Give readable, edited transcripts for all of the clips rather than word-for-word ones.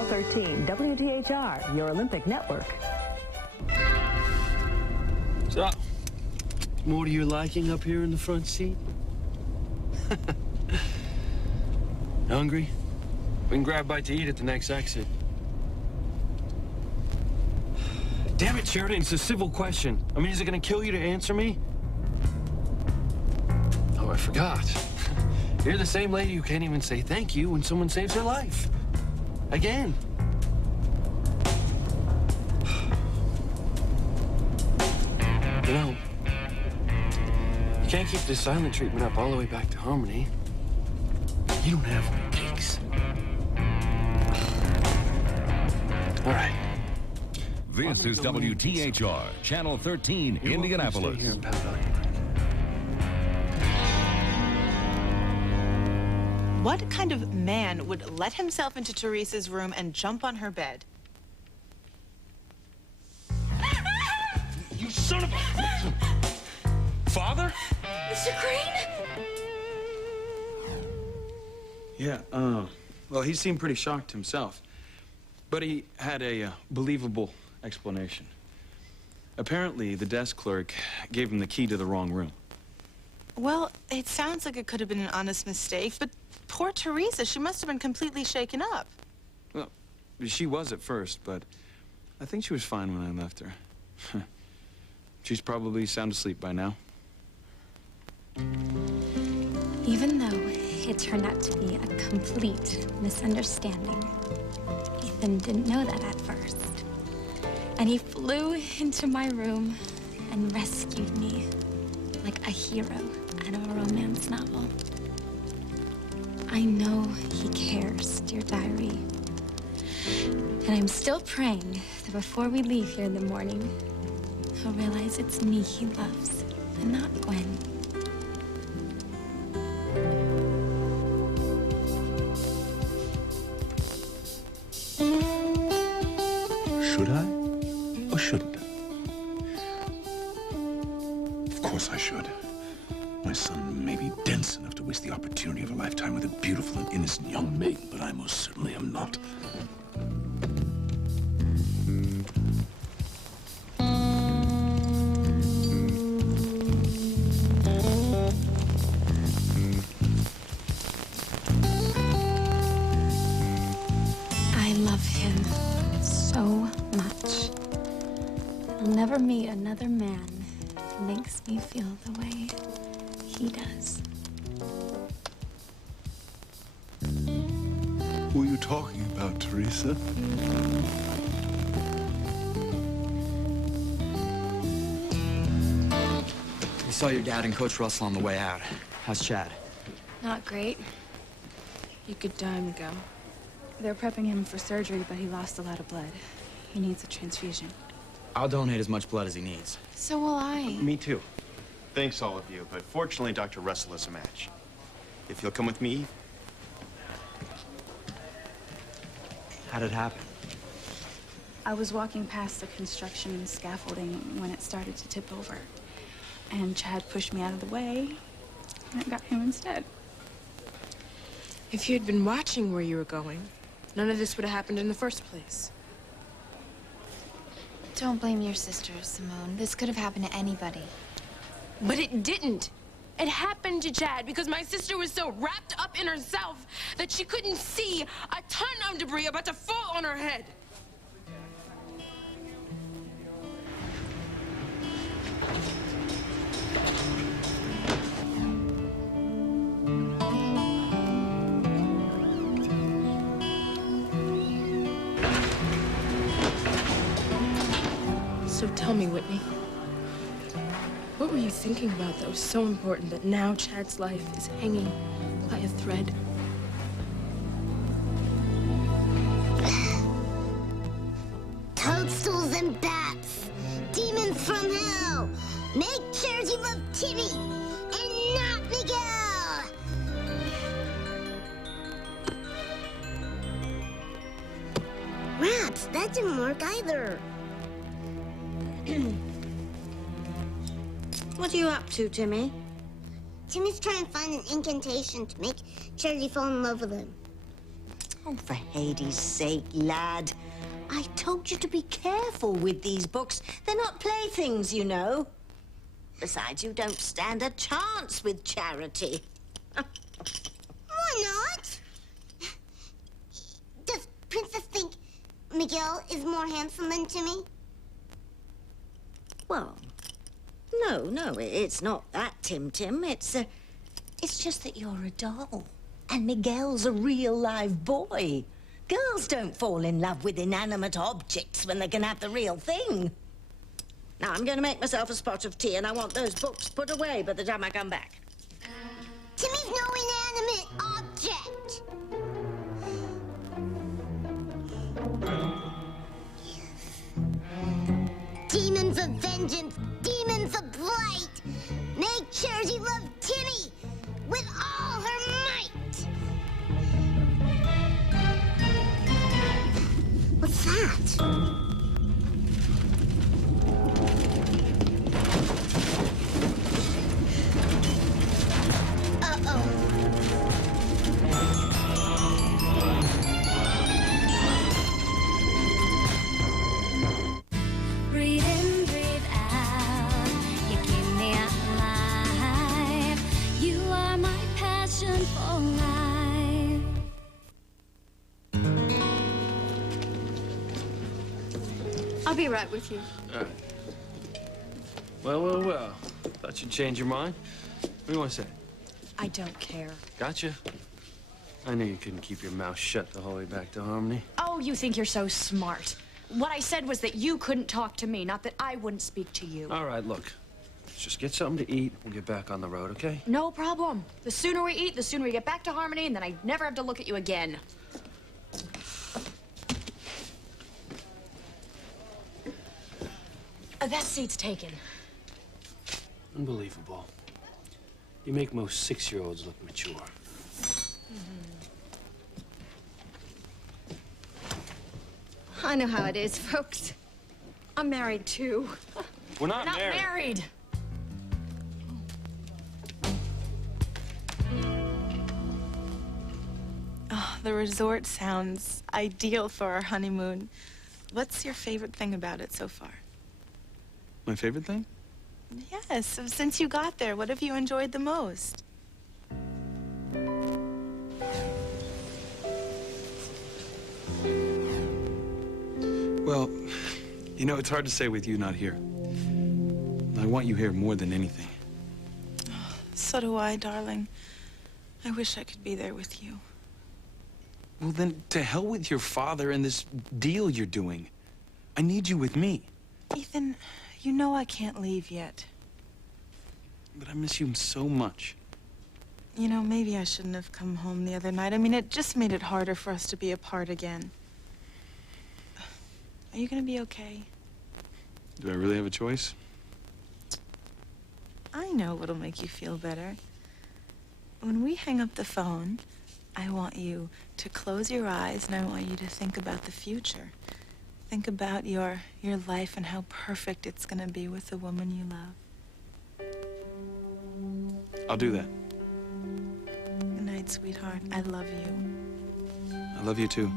Channel 13, WTHR, your Olympic network. So, more to your liking up here in the front seat? Hungry? We can grab a bite to eat at the next exit. Damn it, Sheridan, it's a civil question. I mean, is it gonna kill you to answer me? Oh, I forgot. You're the same lady who can't even say thank you when someone saves her life. Again. You know, you can't keep this silent treatment up all the way back to Harmony. You don't have any cakes. All right. This is WTHR, Channel 13, Indianapolis. Stay here and pound on your brain. What kind of man would let himself into Teresa's room and jump on her bed? You son of a... Father? Mr. Crane? Yeah, well, he seemed pretty shocked himself. But he had a believable explanation. Apparently, the desk clerk gave him the key to the wrong room. Well, it sounds like it could have been an honest mistake, but poor Teresa, she must have been completely shaken up. Well, she was at first, but I think she was fine when I left her. She's probably sound asleep by now. Even though it turned out to be a complete misunderstanding, Ethan didn't know that at first. And he flew into my room and rescued me like a hero out of a romance novel. I know he cares, dear diary. And I'm still praying that before we leave here in the morning, he'll realize it's me he loves and not Gwen. Should I or shouldn't I? Of course I should. My son may be dense enough to waste the opportunity of a lifetime with a beautiful and innocent young maiden, but I most certainly am not. I love him so much. I'll never meet another man who makes me feel the way he does. Who are you talking about, Teresa? We saw your dad and Coach Russell on the way out. How's Chad? Not great. He could die and go. They're prepping him for surgery, but he lost a lot of blood. He needs a transfusion. I'll donate as much blood as he needs. So will I. Me too. Thanks, all of you, but fortunately, Dr. Russell is a match. If you'll come with me. How'd it happen? I was walking past the construction scaffolding when it started to tip over. And Chad pushed me out of the way, and I got him instead. If you had been watching where you were going, none of this would have happened in the first place. Don't blame your sister, Simone. This could have happened to anybody. But it didn't. It happened to Chad because my sister was so wrapped up in herself that she couldn't see a ton of debris about to fall on her head. So tell me, Whitney, what were you thinking about that was so important that now Chad's life is hanging by a thread? Toadstools and bats, demons from hell, make sure you love Timmy and not Miguel. Rats, that didn't work either. What are you up to, Timmy? Timmy's trying to find an incantation to make Charity fall in love with him. Oh, for Hades' sake, lad. I told you to be careful with these books. They're not playthings, you know. Besides, you don't stand a chance with Charity. Why not? Does Princess think Miguel is more handsome than Timmy? Well, no, it's not that, Tim. It's just that you're a doll. And Miguel's a real live boy. Girls don't fall in love with inanimate objects when they can have the real thing. Now, I'm going to make myself a spot of tea, and I want those books put away by the time I come back. Timmy's no inanimate object. Demons of vengeance, demons of blight. Make Charity love Timmy with all her might. What's that? Breathe in, breathe out. You keep me alive. You are my passion for life. I'll be right with you. All right. Well. Thought you'd change your mind. What do you want to say? I don't care. Gotcha. I knew you couldn't keep your mouth shut the whole way back to Harmony. Oh, you think you're so smart. What I said was that you couldn't talk to me, not that I wouldn't speak to you. All right, look. Let's just get something to eat. We'll get back on the road, okay? No problem. The sooner we eat, the sooner we get back to Harmony, and then I never have to look at you again. That seat's taken. Unbelievable. You make most 6-year-olds look mature. I know how it is, folks. I'm married, too. We're not married. Oh, the resort sounds ideal for our honeymoon. What's your favorite thing about it so far? My favorite thing? Yes, since you got there, what have you enjoyed the most? Well, you know, it's hard to say with you not here. I want you here more than anything. So do I, darling. I wish I could be there with you. Well, then, to hell with your father and this deal you're doing. I need you with me. Ethan, you know I can't leave yet. But I miss you so much. You know, maybe I shouldn't have come home the other night. I mean, it just made it harder for us to be apart again. Are you gonna be okay? Do I really have a choice? I know what'll make you feel better. When we hang up the phone, I want you to close your eyes and I want you to think about the future. Think about your life and how perfect it's gonna be with the woman you love. I'll do that. Good night, sweetheart. I love you. I love you too.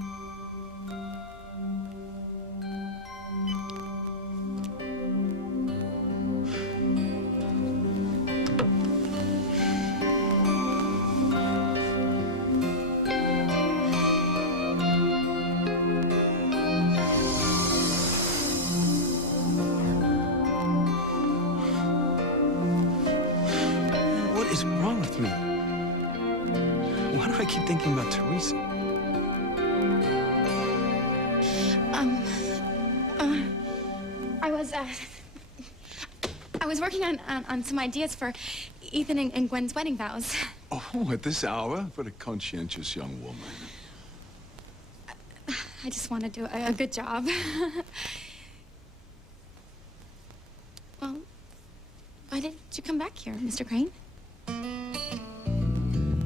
What is wrong with me? Why do I keep thinking about Teresa? I was working on some ideas for Ethan and Gwen's wedding vows. Oh, at this hour? What a conscientious young woman. I just want to do a good job. Well, why did you come back here, Mr. Crane?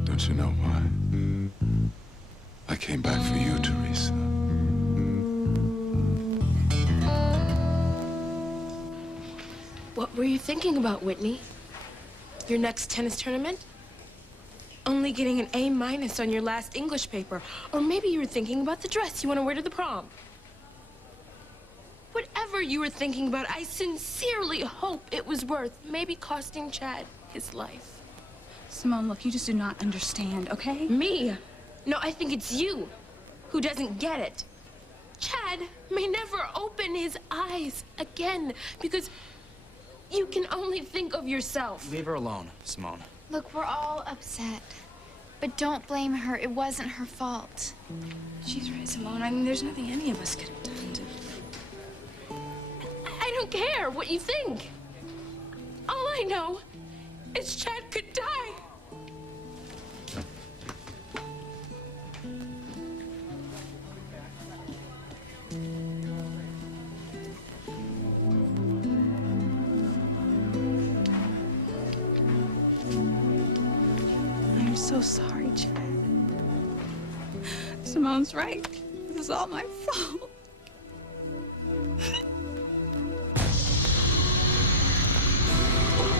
Don't you know why? I came back for you, Teresa. What were you thinking about, Whitney? Your next tennis tournament? only getting an A- on your last English paper. Or maybe you were thinking about the dress you want to wear to the prom. Whatever you were thinking about, I sincerely hope it was worth maybe costing Chad his life. Simone, look, you just do not understand, okay? Me? No, I think it's you who doesn't get it. Chad may never open his eyes again because you can only think of yourself. Leave her alone, Simone. Look, we're all upset. But don't blame her. It wasn't her fault. She's right, Simone. I mean, there's nothing any of us could have done to... I don't care what you think. All I know is Chad could die. I'm so sorry, Chad. Simone's right. This is all my fault.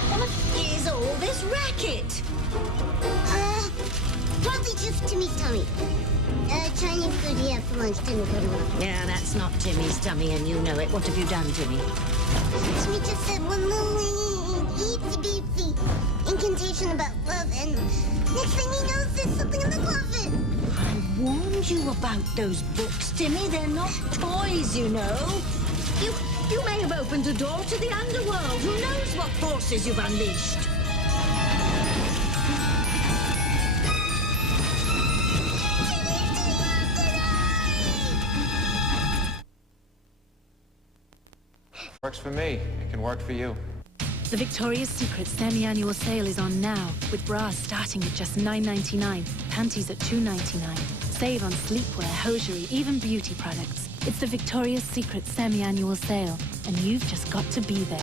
What is all this racket? Probably just Timmy's tummy. Chinese food he had for lunch didn't go to work. Yeah, that's not Timmy's tummy, and you know it. What have you done, Timmy? Timmy just said one little itsy-bitsy incantation about love, and next thing he knows, there's something in the closet. I warned you about those books, Timmy. They're not toys, you know. You may have opened a door to the underworld. Who knows what forces you've unleashed? Works for me. It can work for you. The Victoria's Secret semi-annual sale is on now, with bras starting at just $9.99, panties at $2.99. Save on sleepwear, hosiery, even beauty products. It's the Victoria's Secret semi-annual sale, and you've just got to be there.